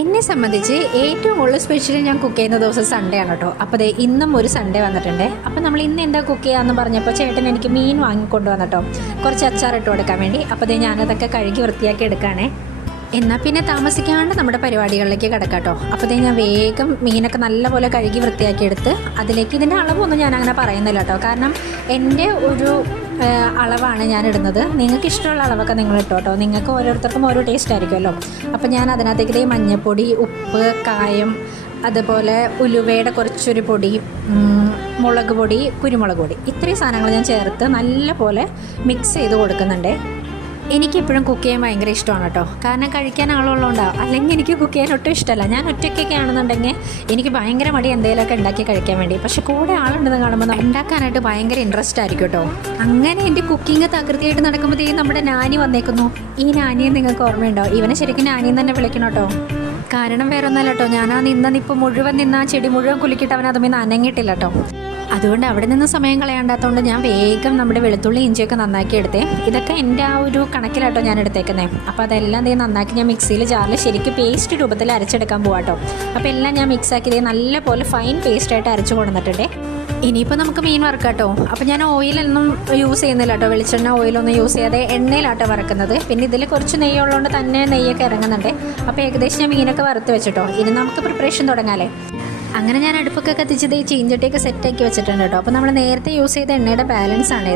എന്നെ സംബന്ധിച്ച് ഏറ്റവും കൂടുതൽ സ്പെഷ്യലി ഞാൻ കുക്ക് ചെയ്യുന്ന ദിവസം സൺഡേ ആണ് കേട്ടോ. അപ്പോൾ ദേ ഇന്നും ഒരു സൺഡേ വന്നിട്ടുണ്ട്. അപ്പോൾ നമ്മൾ ഇന്ന് എന്താ കുക്ക് ചെയ്യാമെന്ന് പറഞ്ഞപ്പോൾ ചേട്ടൻ എനിക്ക് മീൻ വാങ്ങിക്കൊണ്ട് വന്നിട്ടോ, കുറച്ച് അച്ചാർ ഇട്ട് കൊടുക്കാൻ വേണ്ടി. അപ്പോൾ ദേ ഞാനതൊക്കെ കഴുകി വൃത്തിയാക്കി എടുക്കുകയാണേ. എന്നാൽ പിന്നെ താമസിക്കാണ്ട് നമ്മുടെ പരിപാടികളിലേക്ക് കിടക്കാട്ടോ. അപ്പോൾ ഞാൻ വേഗം മീനൊക്കെ നല്ലപോലെ കഴുകി വൃത്തിയാക്കി എടുത്ത് അതിലേക്ക് ഇതിൻ്റെ അളവൊന്നും ഞാൻ അങ്ങനെ പറയുന്നില്ല കേട്ടോ. കാരണം എൻ്റെ ഒരു അളവാണ് ഞാൻ ഇടുന്നത്. നിങ്ങൾക്ക് ഇഷ്ടമുള്ള അളവൊക്കെ നിങ്ങൾ ഇട്ടോ കേട്ടോ. നിങ്ങൾക്ക് ഓരോരുത്തർക്കും ഓരോ ടേസ്റ്റ് ആയിരിക്കുമല്ലോ. അപ്പോൾ ഞാൻ അതിനകത്തേക്ക് മഞ്ഞൾപ്പൊടി, ഉപ്പ്, കായം, അതുപോലെ ഉലുവയുടെ കുറച്ചൊരു പൊടി, മുളക് പൊടി, കുരുമുളക് പൊടി, ഇത്രയും സാധനങ്ങൾ ഞാൻ ചേർത്ത് നല്ലപോലെ മിക്സ് ചെയ്ത് കൊടുക്കുന്നുണ്ട്. എനിക്കെപ്പോഴും കുക്ക് ചെയ്യാൻ ഭയങ്കര ഇഷ്ടമാണ് കേട്ടോ. കാരണം കഴിക്കാൻ ആളുള്ളതുകൊണ്ടാവും. അല്ലെങ്കിൽ എനിക്ക് കുക്ക് ചെയ്യാൻ ഒട്ടും ഇഷ്ടമല്ല. ഞാൻ ഒറ്റയ്ക്കൊക്കെ ആണെന്നുണ്ടെങ്കിൽ എനിക്ക് ഭയങ്കര മടി എന്തെങ്കിലുമൊക്കെ ഉണ്ടാക്കി കഴിക്കാൻ വേണ്ടി. പക്ഷെ കൂടെ ആളുണ്ടെന്ന് കാണുമ്പോൾ ഉണ്ടാക്കാനായിട്ട് ഭയങ്കര ഇൻട്രസ്റ്റ് ആയിരിക്കും കേട്ടോ. അങ്ങനെ എൻ്റെ കുക്കിംഗ് തകൃതിയായിട്ട് നടക്കുമ്പോഴത്തേക്കും നമ്മുടെ നാനി വന്നേക്കുന്നു. ഈ നാനിയെ നിങ്ങൾക്ക് ഓർമ്മയുണ്ടോ? ഇവനെ ശരിക്കും നാനിന്ന് തന്നെ വിളിക്കണം കേട്ടോ. കാരണം വേറെ ഒന്നല്ല കേട്ടോ, ഞാനാ നിപ്പ് മുഴുവൻ നിന്ന് ആ ചെടി മുഴുവൻ കുലുക്കിയിട്ട് അവൻ അതുമേ അനങ്ങിയിട്ടില്ല കേട്ടോ. അതുകൊണ്ട് അവിടെ നിന്ന് സമയം കളയാണ്ടാത്തതുകൊണ്ട് ഞാൻ വേഗം നമ്മുടെ വെളുത്തുള്ളി ഇഞ്ചിയൊക്കെ നന്നാക്കി എടുത്തേ. ഇതൊക്കെ എൻ്റെ ആ ഒരു കണക്കിലാട്ടോ ഞാൻ എടുത്തേക്കുന്നത്. അപ്പോൾ അതെല്ലാം നന്നാക്കി ഞാൻ മിക്സിയിൽ ജാറിൽ ശരിക്കും പേസ്റ്റ് രൂപത്തിൽ അരച്ചെടുക്കാൻ പോകാട്ടോ. അപ്പോൾ എല്ലാം ഞാൻ മിക്സാക്കി നല്ലപോലെ ഫൈൻ പേസ്റ്റായിട്ട് അരച്ച് കൊണ്ടുവന്നിട്ടുണ്ട്. ഇനിയിപ്പോൾ നമുക്ക് മീൻ വറുക്കാട്ടോ. അപ്പോൾ ഞാൻ ഓയിലൊന്നും യൂസ് ചെയ്യുന്നില്ല കേട്ടോ. വെളിച്ചെണ്ണ ഓയിലൊന്നും യൂസ് ചെയ്യാതെ എണ്ണയിലാട്ടോ വറക്കുന്നത്. പിന്നെ ഇതിൽ കുറച്ച് നെയ്യുള്ളതുകൊണ്ട് തന്നെ നെയ്യൊക്കെ ഇറങ്ങുന്നുണ്ട്. അപ്പോൾ ഏകദേശം ഞാൻ മീനൊക്കെ വറുത്ത് വെച്ചിട്ടോ. ഇനി നമുക്ക് പ്രിപ്പറേഷൻ തുടങ്ങാമല്ലേ. അങ്ങനെ ഞാൻ അടുപ്പൊക്കെ കത്തിച്ചത് ഈ ചീഞ്ചട്ടിയൊക്കെ സെറ്റാക്കി വെച്ചിട്ടുണ്ട് കേട്ടോ. അപ്പോൾ നമ്മൾ നേരത്തെ യൂസ് ചെയ്ത എണ്ണയുടെ ബാലൻസ് ആണ്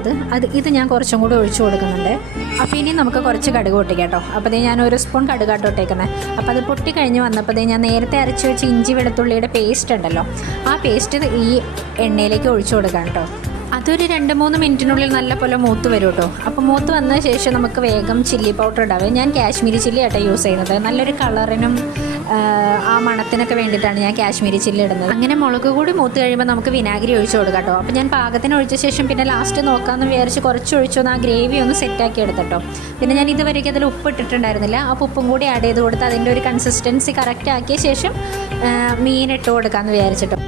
ഇത് ഞാൻ കുറച്ചും കൂടി ഒഴിച്ചു കൊടുക്കുന്നുണ്ട്. അപ്പോൾ ഇനി നമുക്ക് കുറച്ച് കടുക് പൊട്ടിക്കാം കേട്ടോ. അപ്പോൾ ഞാൻ 1 സ്പൂൺ കടുകാട്ടോ ഇട്ടേക്കുന്നത്. അപ്പോൾ അത് പൊട്ടി കഴിഞ്ഞ് വന്നപ്പോൾ ഞാൻ നേരത്തെ അരച്ച് വെച്ച് ഇഞ്ചി വെളുത്തുള്ളിയുടെ പേസ്റ്റ് ഉണ്ടല്ലോ, ആ പേസ്റ്റ് ഈ എണ്ണയിലേക്ക് ഒഴിച്ചു കൊടുക്കാം കേട്ടോ. അതൊരു 2-3 മിനിറ്റിനുള്ളിൽ നല്ലപോലെ മൂത്ത് വരും കേട്ടോ. അപ്പോൾ മൂത്ത് വന്ന ശേഷം നമുക്ക് വേഗം ചില്ലി പൗഡർ ഇടാവേ. ഞാൻ കാശ്മീരി ചില്ലി ആട്ടോ യൂസ് ചെയ്യുന്നത്. നല്ലൊരു കളറിനും ആ മണത്തിനൊക്കെ വേണ്ടിയിട്ടാണ് ഞാൻ കാശ്മീരി ചില്ലി ഇടുന്നത്. അങ്ങനെ മുളക് കൂടി മൂത്ത് കഴിയുമ്പോൾ നമുക്ക് വിനാഗിരി ഒഴിച്ചു കൊടുക്കാം കേട്ടോ. അപ്പോൾ ഞാൻ പാകത്തിന് ഒഴിച്ച ശേഷം പിന്നെ ലാസ്റ്റ് നോക്കാമെന്ന് വിചാരിച്ച് കുറച്ച് ഒഴിച്ചൊന്ന് ആ ഗ്രേവി ഒന്ന് സെറ്റാക്കി എടുത്തിട്ടോ. പിന്നെ ഞാൻ ഇതുവരെയ്ക്ക് അതിൽ ഉപ്പ് ഇട്ടിട്ടുണ്ടായിരുന്നില്ല. അപ്പോൾ ഉപ്പും കൂടി ആഡ് ചെയ്ത് കൊടുത്ത് അതിൻ്റെ ഒരു കൺസിസ്റ്റൻസി കറക്റ്റ് ആക്കിയ ശേഷം മീൻ ഇട്ട് കൊടുക്കാമെന്ന് വിചാരിച്ചിട്ടോ.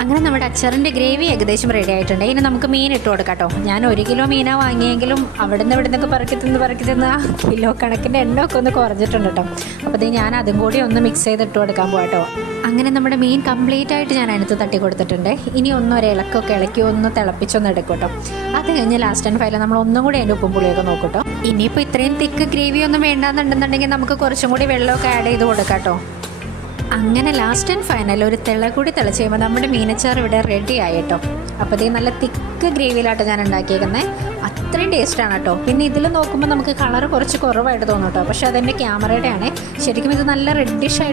അങ്ങനെ നമ്മുടെ അച്ചാറിൻ്റെ ഗ്രേവി ഏകദേശം റെഡി ആയിട്ടുണ്ട്. ഇനി നമുക്ക് മീൻ ഇട്ട് കൊടുക്കാം കേട്ടോ. ഞാൻ 1 കിലോ മീനാണ് വാങ്ങിയെങ്കിലും അവിടെ നിന്നൊക്കെ പറക്കി തിന്ന് ആ കിലോ കണക്കിൻ്റെ എണ്ണമൊക്കെ ഒന്ന് കുറഞ്ഞിട്ടുണ്ട് കേട്ടോ. അപ്പോൾ ഞാൻ അതും കൂടി ഒന്ന് മിക്സ് ചെയ്ത് ഇട്ട് കൊടുക്കാൻ പോകാം കേട്ടോ. അങ്ങനെ നമ്മുടെ മീൻ കംപ്ലീറ്റ് ആയിട്ട് ഞാൻ അതിനകത്ത് തട്ടി കൊടുത്തിട്ടുണ്ട്. ഇനി ഒന്നൊരു ഇളക്കൊക്കെ ഇളക്കി ഒന്ന് തിളപ്പിച്ചൊന്ന് എടുക്കും കേട്ടോ. അത് കഴിഞ്ഞ് ലാസ്റ്റ് ആൻഡ് ഫൈനൽ നമ്മൾ ഒന്നും കൂടി അതിൻ്റെ ഉപ്പും പുളിയൊക്കെ നോക്കും കേട്ടോ. ഇനിയിപ്പോൾ ഇത്രയും തിക്ക് ഗ്രേവി ഒന്നും വേണ്ടാന്നുണ്ടെന്നുണ്ടെങ്കിൽ നമുക്ക് കുറച്ചും കൂടി വെള്ളമൊക്കെ ആഡ് ചെയ്ത് കൊടുക്കാം കേട്ടോ. അങ്ങനെ ലാസ്റ്റ് ആൻഡ് ഫൈനൽ ഒരു കൂടി തിളച്ച് കഴിയുമ്പോൾ നമ്മുടെ മീനച്ചാർ ഇവിടെ റെഡി ആയി കേട്ടോ. അപ്പോൾ നല്ല തിക്ക് ഗ്രേവിയിലാട്ടോ ഞാൻ ഉണ്ടാക്കിയേക്കുന്നത്. അത്രയും ടേസ്റ്റാണ് കേട്ടോ. പിന്നെ ഇതിൽ നോക്കുമ്പോൾ നമുക്ക് കളർ കുറച്ച് കുറവായിട്ട് തോന്നും കേട്ടോ. പക്ഷേ അതെൻ്റെ ക്യാമറയുടെ ആണ്. ശരിക്കും ഇത് നല്ല റെഡിഷ് ആയിട്ട്